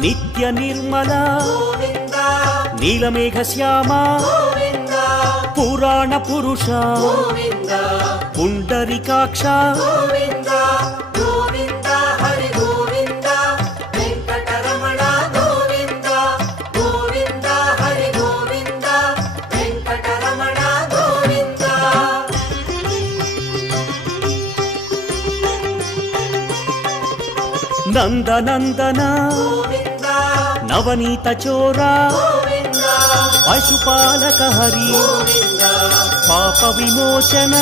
నిత్య నిర్మల నీలమేఘ శ్యామ పురాణ పురుష పుండరీకాక్ష నందనందన నవనీత చోరా పశుపాలక హరి పాప విమోచన